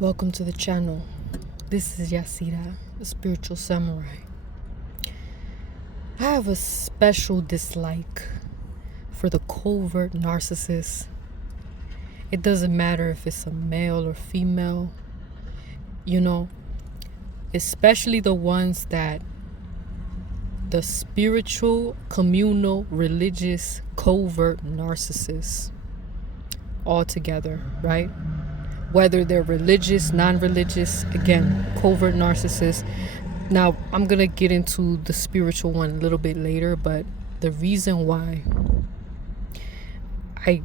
Welcome to the channel. This is Yasira, the spiritual samurai. I have a special dislike for the covert narcissist. It doesn't matter if it's a male or female, especially the ones that the spiritual, communal, religious, covert narcissists all together, right? Whether they're religious, non-religious, again, covert narcissists. Now, I'm going to get into the spiritual one a little bit later, but the reason why I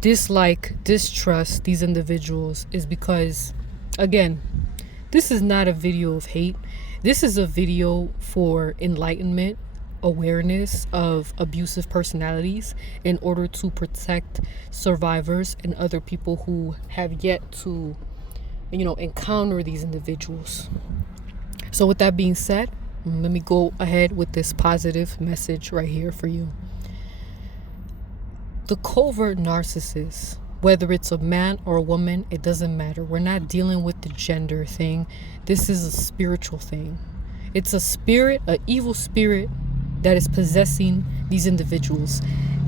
distrust these individuals is because, again, this is not a video of hate. This is a video for enlightenment, awareness of abusive personalities in order to protect survivors and other people who have yet to, encounter these individuals. So with that being said, let me go ahead with this positive message right here for you. The covert narcissist, whether it's a man or a woman, it doesn't matter. We're not dealing with the gender thing. This is a spiritual thing. It's a spirit, an evil spirit that is possessing these individuals.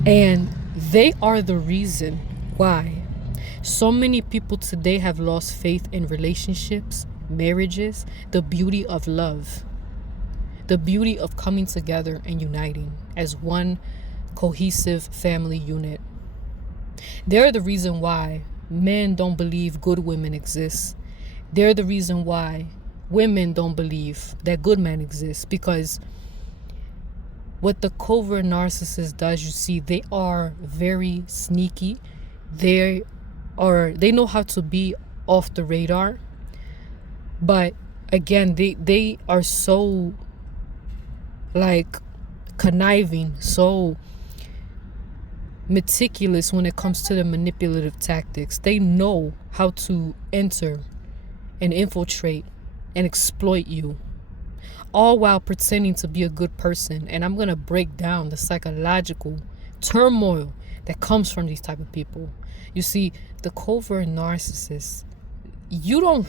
And they are the reason why so many people today have lost faith in relationships, marriages, the beauty of love, the beauty of coming together and uniting as one cohesive family unit. They're the reason why men don't believe good women exist. They're the reason why women don't believe that good men exist, because what the covert narcissist does, you see, they are very sneaky. They know how to be off the radar. But again, they are so conniving, so meticulous when it comes to the manipulative tactics. They know how to enter and infiltrate and exploit you, all while pretending to be a good person. And I'm going to break down the psychological turmoil that comes from these type of people. You see, the covert narcissists,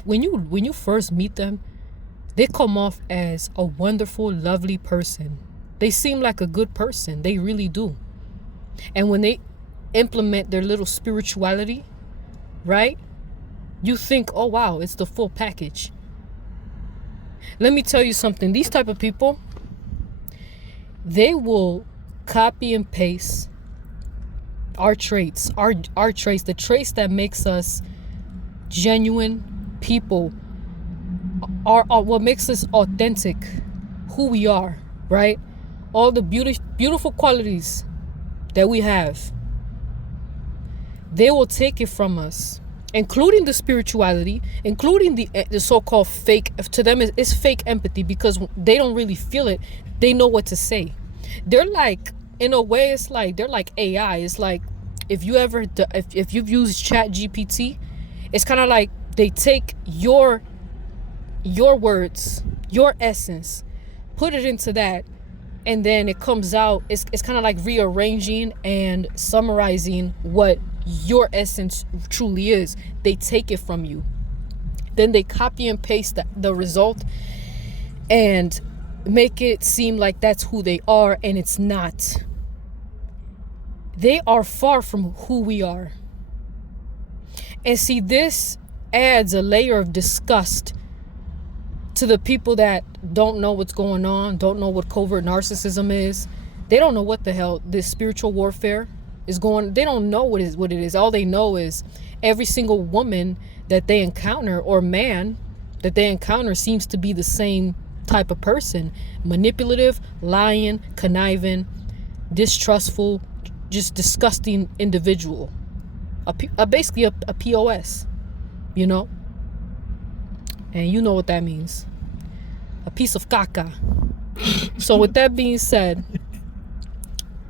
when you first meet them, they come off as a wonderful, lovely person. They seem like a good person. They really do. And when they implement their little spirituality, right, you think, oh wow, it's the full package. Let me tell you something. These type of people, they will copy and paste our traits, our traits, the traits that makes us genuine people, are what makes us authentic, who we are, right? All the beautiful qualities that we have, they will take it from us, including the spirituality, including the so-called fake. To them, it's fake empathy, because they don't really feel it. They know what to say. They're like, in a way, it's like they're like AI. It's like if you've used Chat GPT, it's kind of like they take your words, your essence, put it into that, and then it comes out. It's kind of like rearranging and summarizing what your essence truly is. They take it from you, then they copy and paste the result and make it seem like that's who they are, and it's not. They are far from who we are. And see, this adds a layer of disgust to the people that don't know what's going on, don't know what covert narcissism is. They don't know what the hell this spiritual warfare is going. They don't know what it is. All they know is every single woman that they encounter, or man that they encounter, seems to be the same type of person: manipulative, lying, conniving, distrustful, just disgusting individual. Basically a POS, and you know what that means: a piece of caca. So with that being said,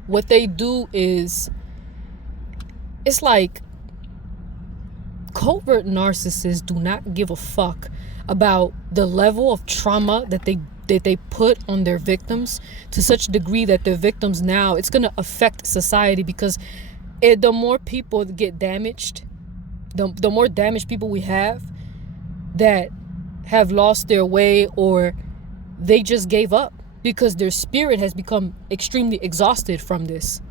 what they do is, it's like covert narcissists do not give a fuck about the level of trauma that they put on their victims, to such a degree that their victims, now it's going to affect society, because the more people get damaged, the more damaged people we have, that have lost their way, or they just gave up because their spirit has become extremely exhausted from this.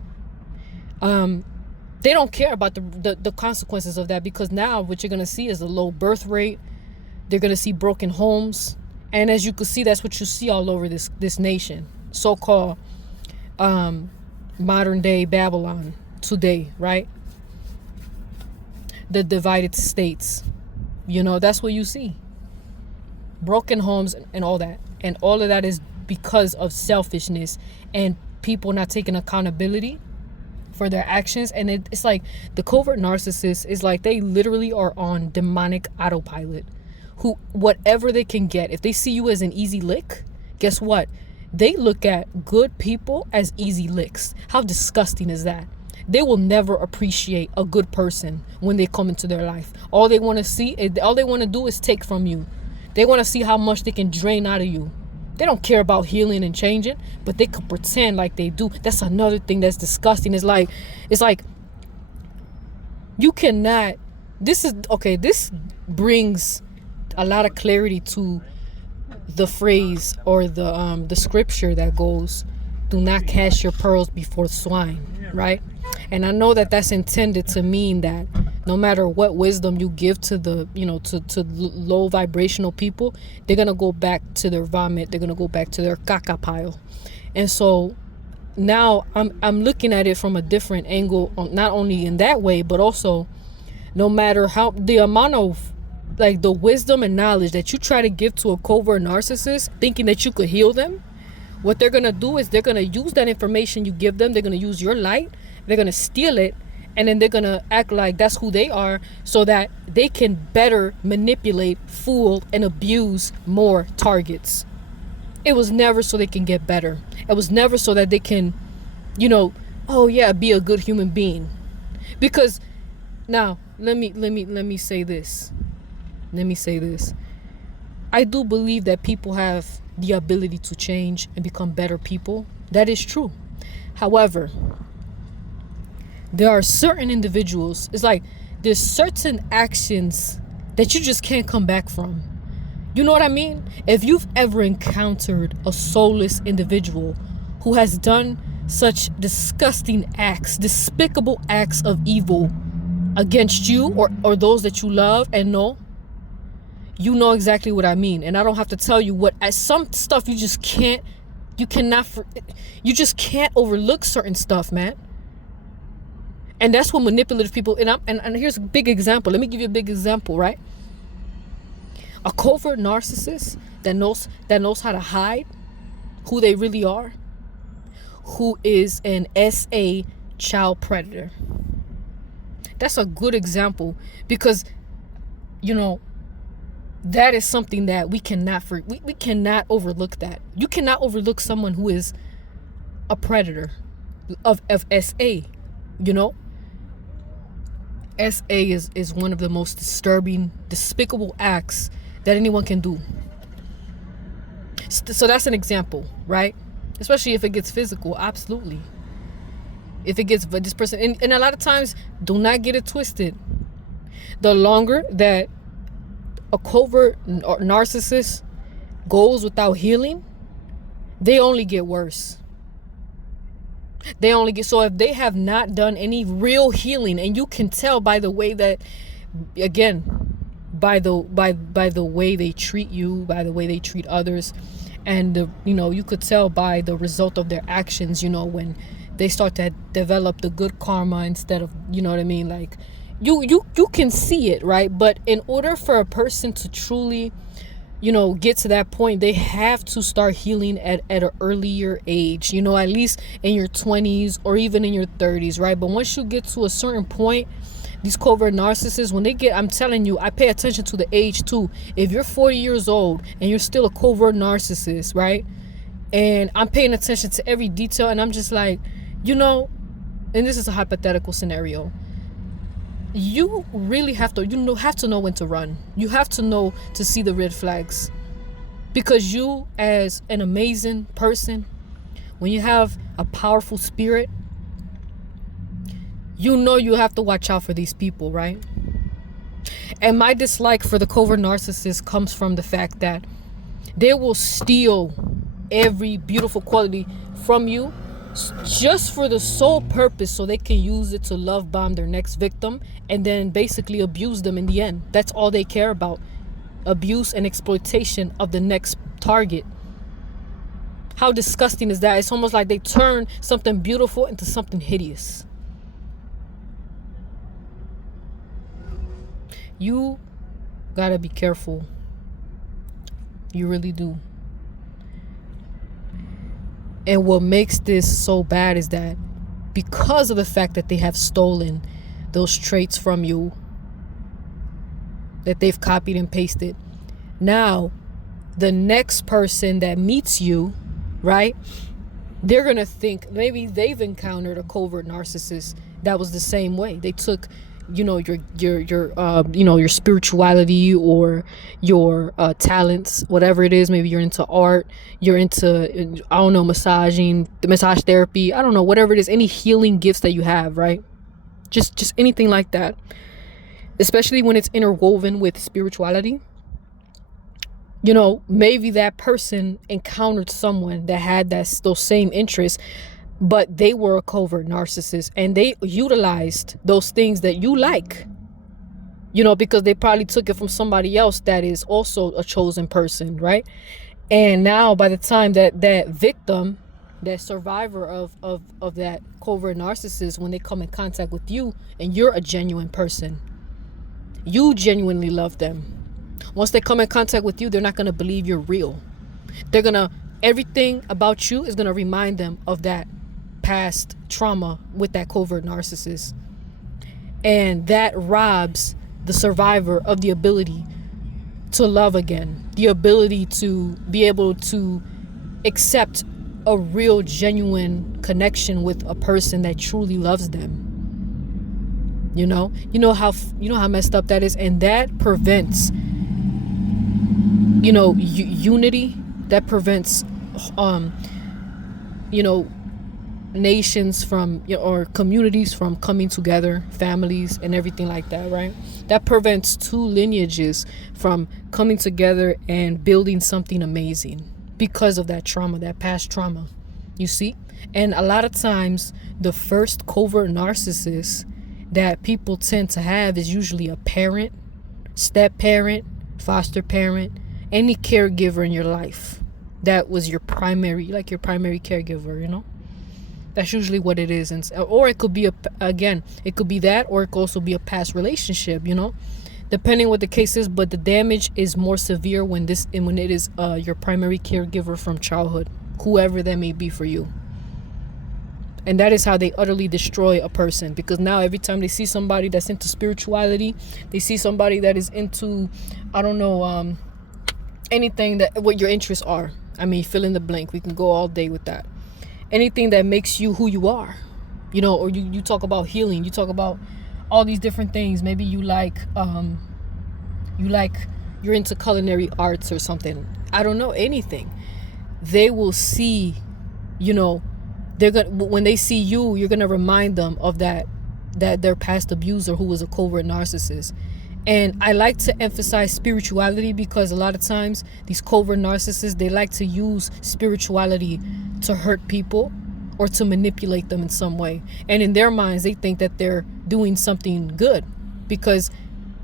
They don't care about the consequences of that, because now what you're going to see is a low birth rate. They're going to see broken homes. And as you can see, that's what you see all over this nation, so-called modern day Babylon today, right? The divided states, that's what you see. Broken homes and all that. And all of that is because of selfishness and people not taking accountability for their actions. And it's like the covert narcissist is like they literally are on demonic autopilot, who whatever they can get. If they see you as an easy lick, guess what? They look at good people as easy licks. How disgusting is that? They will never appreciate a good person when they come into their life. All they want to do is take from you. They want to see how much they can drain out of you. They don't care about healing and changing, but they can pretend like they do. That's another thing that's disgusting. It's like you cannot. This brings a lot of clarity to the phrase or the scripture that goes, "Do not cast your pearls before swine," right? And I know that that's intended to mean that no matter what wisdom you give to the, to low vibrational people, they're going to go back to their vomit. They're going to go back to their caca pile. And so now I'm looking at it from a different angle, not only in that way, but also no matter how the amount of like the wisdom and knowledge that you try to give to a covert narcissist, thinking that you could heal them, what they're going to do is they're going to use that information you give them. They're going to use your light. They're going to steal it. And then they're going to act like that's who they are so that they can better manipulate, fool, and abuse more targets. It was never so they can get better. It was never so that they can, be a good human being. Because now, let me say this. I do believe that people have the ability to change and become better people. That is true. However, there are certain individuals, it's like there's certain actions that you just can't come back from. You know what I mean? If you've ever encountered a soulless individual who has done such disgusting acts, despicable acts of evil against you or those that you love and know, you know exactly what I mean. And I don't have to tell you some stuff you just can't overlook certain stuff, man. And that's what manipulative people, and here's a big example. Let me give you a big example, right? A covert narcissist that knows how to hide who they really are, who is an SA child predator. That's a good example because, that is something that we cannot overlook that. You cannot overlook someone who is a predator of SA, SA is one of the most disturbing, despicable acts that anyone can do. So that's an example, right? Especially if it gets physical, absolutely. If it gets this person, and a lot of times, do not get it twisted. The longer that a covert narcissist goes without healing, they only get worse. So if they have not done any real healing, and you can tell by the way that, again, by the way they treat you, by the way they treat others, and you could tell by the result of their actions, when they start to develop the good karma instead of, like you can see it, right? But in order for a person to truly get to that point, they have to start healing at an earlier age, at least in your 20s or even in your 30s, right? But once you get to a certain point, these covert narcissists, I'm telling you, I pay attention to the age too. If you're 40 years old and you're still a covert narcissist, right? And I'm paying attention to every detail, and I'm just like, and this is a hypothetical scenario. You really have to know when to run. You have to know to see the red flags, because you, as an amazing person, when you have a powerful spirit, you have to watch out for these people, right? And my dislike for the covert narcissist comes from the fact that they will steal every beautiful quality from you just for the sole purpose so they can use it to love bomb their next victim and then basically abuse them in the end. That's all they care about. Abuse and exploitation of the next target. How disgusting is that? It's almost like they turn something beautiful into something hideous. You gotta be careful. You really do. And what makes this so bad is that because of the fact that they have stolen those traits from you, that they've copied and pasted, now the next person that meets you, right, they're gonna think maybe they've encountered a covert narcissist that was the same way. They took, you know, your spirituality or your talents, whatever it is. Maybe you're into art, you're into, I don't know, massaging, the massage therapy, I don't know, whatever it is, any healing gifts that you have, right? Just anything like that, especially when it's interwoven with spirituality. You know, maybe that person encountered someone that had those same interests, but they were a covert narcissist and they utilized those things that you like, you know, because they probably took it from somebody else that is also a chosen person, right? And now by the time that victim, that survivor of that covert narcissist, when they come in contact with you and you're a genuine person, you genuinely love them. Once they come in contact with you, they're not going to believe you're real. Everything about you is going to remind them of that past trauma with that covert narcissist. And that robs the survivor of the ability to love again, the ability to be able to accept a real, genuine connection with a person that truly loves them. You know how messed up that is, and that prevents, unity. That prevents, nations from, or communities from coming together, families and everything like that, right? That prevents two lineages from coming together and building something amazing because of that trauma, that past trauma, you see? And a lot of times the first covert narcissist that people tend to have is usually a parent, step parent, foster parent, any caregiver in your life that was your primary caregiver, you know? That's usually what it is. And or it could be it could be that, or it could also be a past relationship, you know, depending what the case is. But the damage is more severe when it is your primary caregiver from childhood, whoever that may be for you. And that is how they utterly destroy a person, because now every time they see somebody that's into spirituality, they see somebody that is into, I don't know, anything that what your interests are. I mean, fill in the blank. We can go all day with that. Anything that makes you who you are, you know, or you talk about healing, you talk about all these different things. Maybe you're into culinary arts or something. I don't know, anything. They will see, when they see you, you're gonna remind them of that their past abuser who was a covert narcissist. And I like to emphasize spirituality because a lot of times these covert narcissists, they like to use spirituality to hurt people or to manipulate them in some way. And in their minds, they think that they're doing something good because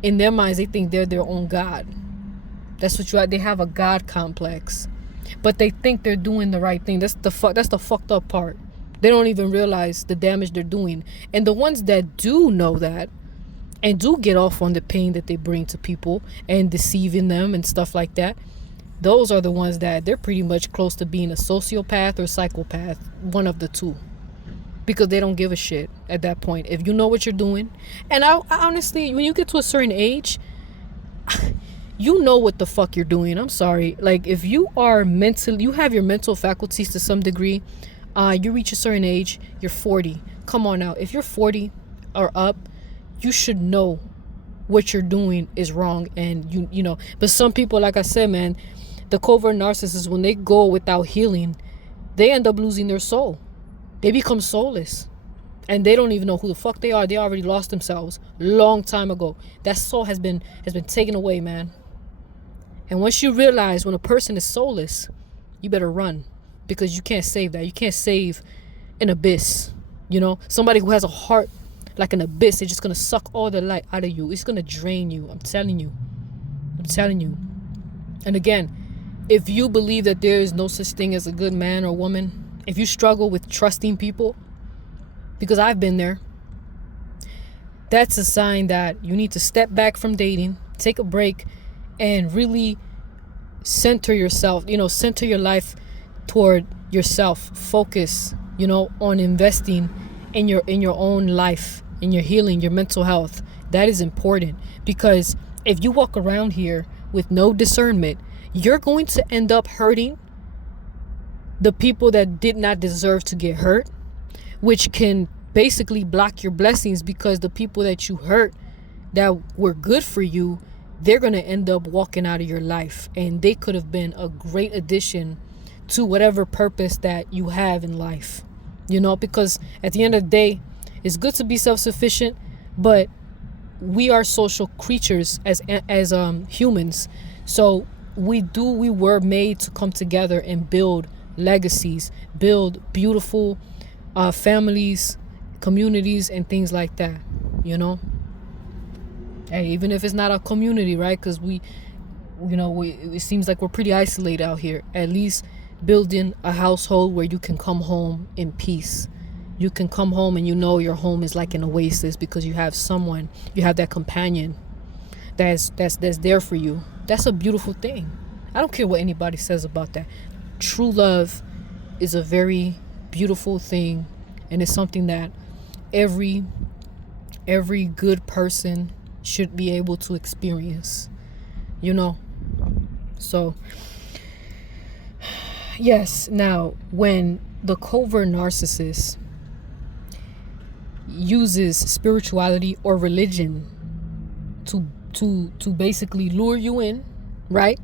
in their minds, they think they're their own God. That's what they have, a God complex. But they think they're doing the right thing. That's the fucked up part. They don't even realize the damage they're doing. And the ones that do know that and do get off on the pain that they bring to people and deceiving them and stuff like that, those are the ones that they're pretty much close to being a sociopath or psychopath, one of the two, because they don't give a shit at that point. If you know what you're doing, and I honestly, when you get to a certain age, you know what the fuck you're doing. I'm sorry. Like, if you are you have your mental faculties to some degree, you reach a certain age, you're 40. Come on now. If you're 40 or up, you should know what you're doing is wrong. And you know, but some people, like I said, man, the covert narcissists, when they go without healing, they end up losing their soul. They become soulless. And they don't even know who the fuck they are. They already lost themselves long time ago. That soul has been taken away, man. And once you realize when a person is soulless, you better run, because you can't save that. You can't save an abyss. You know, somebody who has a heart like an abyss, it's just gonna suck all the light out of you. It's gonna drain you. I'm telling you. And again, if you believe that there is no such thing as a good man or woman, if you struggle with trusting people, because I've been there, that's a sign that you need to step back from dating, take a break, and really center yourself, center your life toward yourself. Focus, on investing in your own life, in your healing, your mental health. That is important, because if you walk around here with no discernment, you're going to end up hurting the people that did not deserve to get hurt, which can basically block your blessings, because the people that you hurt that were good for you, they're going to end up walking out of your life, and they could have been a great addition to whatever purpose that you have in life, because at the end of the day, it's good to be self-sufficient, but we are social creatures as humans. So we were made to come together and build legacies, build beautiful families, communities, and things like that. Hey, even if it's not a community, right? Because it seems like we're pretty isolated out here. At least building a household where you can come home in peace. You can come home and your home is like an oasis, because you have someone, you have that companion that's there for you. That's a beautiful thing. I don't care what anybody says about that. True love is a very beautiful thing, and it's something that every good person should be able to experience. So yes, now when the covert narcissist uses spirituality or religion to basically lure you in, right?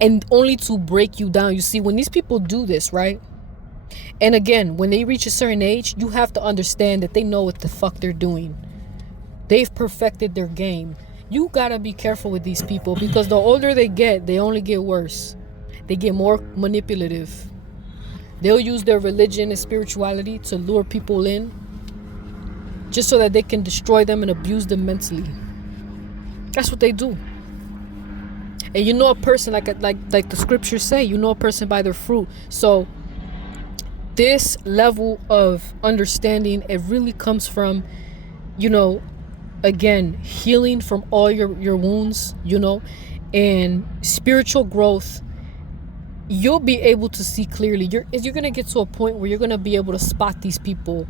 And only to break you down. You see, when these people do this, right? And again, when they reach a certain age, you have to understand that they know what the fuck they're doing. They've perfected their game. You gotta be careful with these people, because the older they get, they only get worse. They get more manipulative. They'll use their religion and spirituality to lure people in, just so that they can destroy them and abuse them mentally. That's what they do. And a person, like the scriptures say, a person by their fruit. So this level of understanding, it really comes from, again, healing from all your wounds, and spiritual growth. You'll be able to see clearly. You're going to get to a point where you're going to be able to spot these people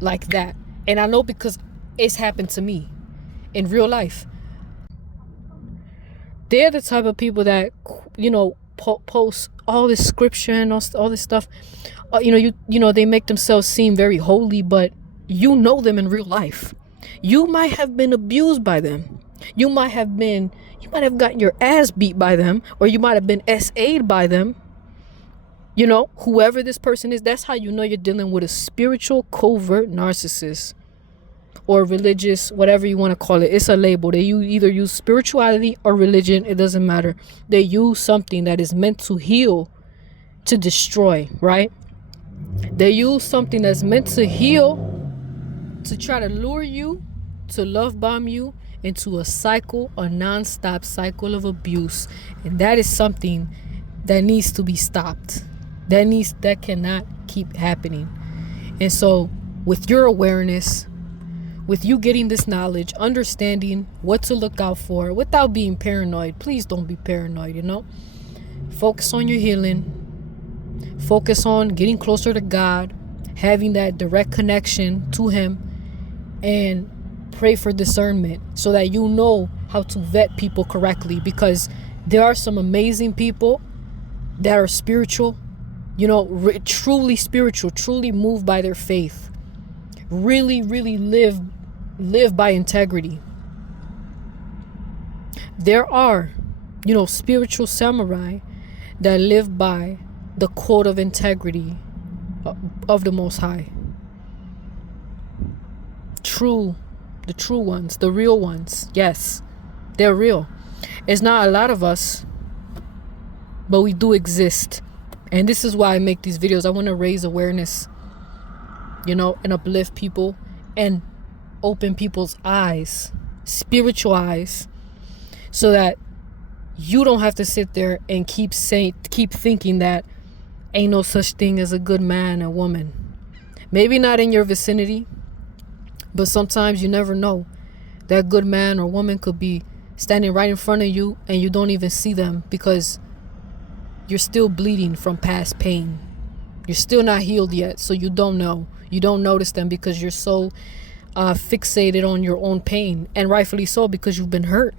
like that. And I know, because it's happened to me in real life. They're the type of people that, post all this scripture and all this stuff. They make themselves seem very holy, but them in real life. You might have been abused by them. You might have gotten your ass beat by them, or you might have been SA'd by them. Whoever this person is, that's how you're dealing with a spiritual covert narcissist, or religious, whatever you want to call it. It's a label. They either use spirituality or religion. It doesn't matter. They use something that is meant to heal, to destroy, right? They use something that's meant to heal, to try to lure you, to love bomb you into a non-stop cycle of abuse. And that is something that needs to be stopped. That cannot keep happening. And so with your awareness, with you getting this knowledge, understanding what to look out for without being paranoid. Please don't be paranoid, Focus on your healing. Focus on getting closer to God, having that direct connection to Him, and pray for discernment so that you know how to vet people correctly, because there are some amazing people that are spiritual, truly spiritual, truly moved by their faith, really, really live by integrity. There are, spiritual samurai that live by the code of integrity of the Most High. true ones, the real ones. Yes, they're real. It's not a lot of us, but we do exist. And this is why I make these videos. I want to raise awareness, and uplift people and open people's eyes, spiritual eyes, so that you don't have to sit there and keep thinking that ain't no such thing as a good man or woman. Maybe not in your vicinity, but sometimes you never know. That good man or woman could be standing right in front of you and you don't even see them because you're still bleeding from past pain. You're still not healed yet, so you don't know. You don't notice them because you're so fixated on your own pain, and rightfully so, because you've been hurt.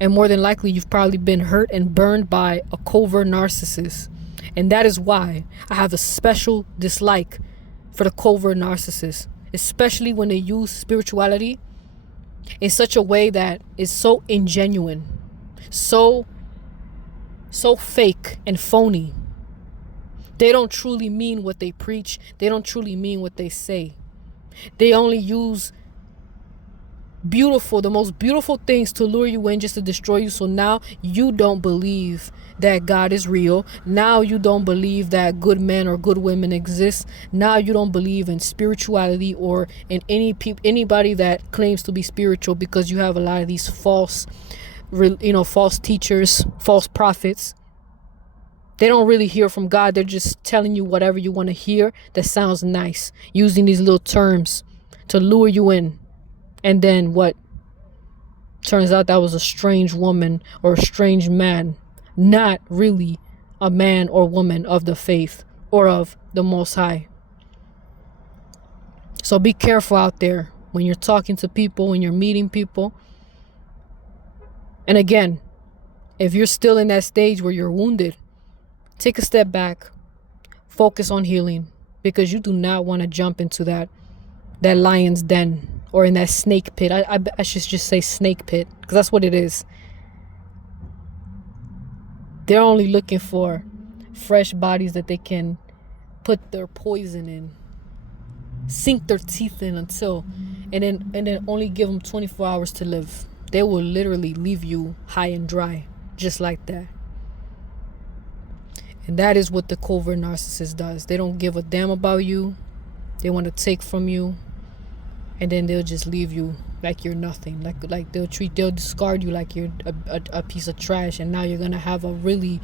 And more than likely, you've probably been hurt and burned by a covert narcissist. And that is why I have a special dislike for the covert narcissist, especially when they use spirituality in such a way that is so ingenuine, so fake and phony. They don't truly mean what they preach. They don't truly mean what they say. They only use the most beautiful things to lure you in, just to destroy you. So now you don't believe that God is real. Now you don't believe that good men or good women exist. Now you don't believe in spirituality or in anybody that claims to be spiritual, because you have a lot of these false teachers, false prophets. They don't really hear from God. They're just telling you whatever you want to hear that sounds nice, using these little terms to lure you in. And then what? Turns out that was a strange woman or a strange man, not really a man or woman of the faith or of the Most High. So be careful out there when you're talking to people, when you're meeting people. And again, if you're still in that stage where you're wounded, take a step back, focus on healing, because you do not want to jump into that lion's den or in that snake pit. I should just say snake pit, because that's what it is. They're only looking for fresh bodies that they can put their poison in, sink their teeth in and then only give them 24 hours to live. They will literally leave you high and dry, just like that. And that is what the covert narcissist does. They don't give a damn about you. They want to take from you. And then they'll just leave you like you're nothing. Like they'll discard you like you're a piece of trash. And now you're going to have a really,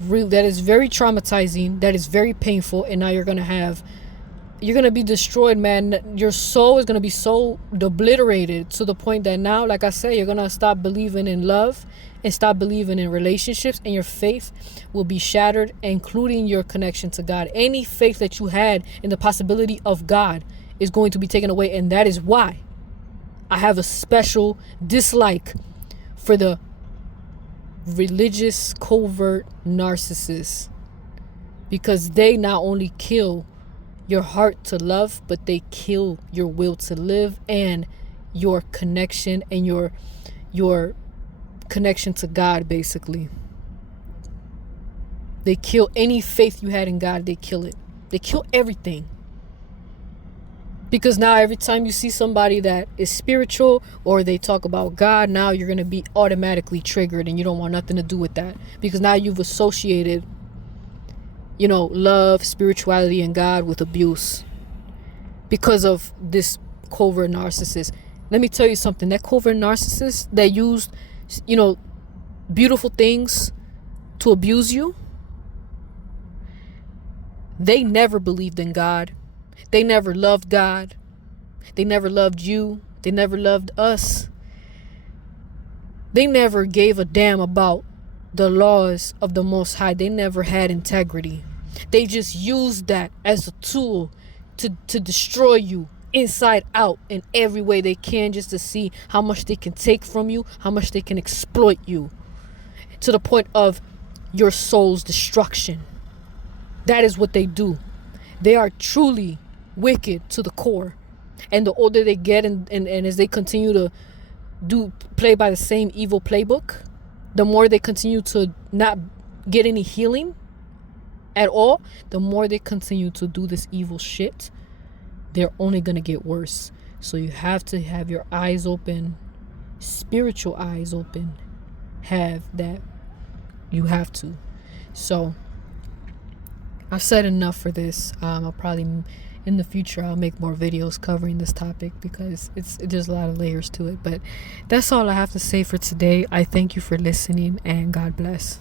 that is very traumatizing. That is very painful. And now you're going to be destroyed, man. Your soul is going to be so obliterated to the point that now, like I said, you're going to stop believing in love and stop believing in relationships, and your faith will be shattered, including your connection to God. Any faith that you had in the possibility of God is going to be taken away. And that is why I have a special dislike for the religious covert narcissists, because they not only kill your heart to love, but they kill your will to live and your connection and your connection to God. Basically, they kill any faith you had in God. They kill it. They kill everything. Because now every time you see somebody that is spiritual or they talk about God, now you're going to be automatically triggered, and you don't want nothing to do with that, because now you've associated love, spirituality, and God with abuse because of this covert narcissist. Let me tell you something. That covert narcissist that used, beautiful things to abuse you, they never believed in God. They never loved God. They never loved you. They never loved us. They never gave a damn about the laws of the Most High. They never had integrity. They just used that as a tool to destroy you inside out in every way they can, just to see how much they can take from you, how much they can exploit you, to the point of your soul's destruction. That is what they do. They are truly wicked to the core. And the older they get, and as they continue to play by the same evil playbook, the more they continue to not get any healing at all, the more they continue to do this evil shit, they're only going to get worse. So you have to have your eyes open, spiritual eyes open. Have that. You have to. So I've said enough for this. I'll probably in the future I'll make more videos covering this topic because there's a lot of layers to it. But that's all I have to say for today. I thank you for listening, and God bless.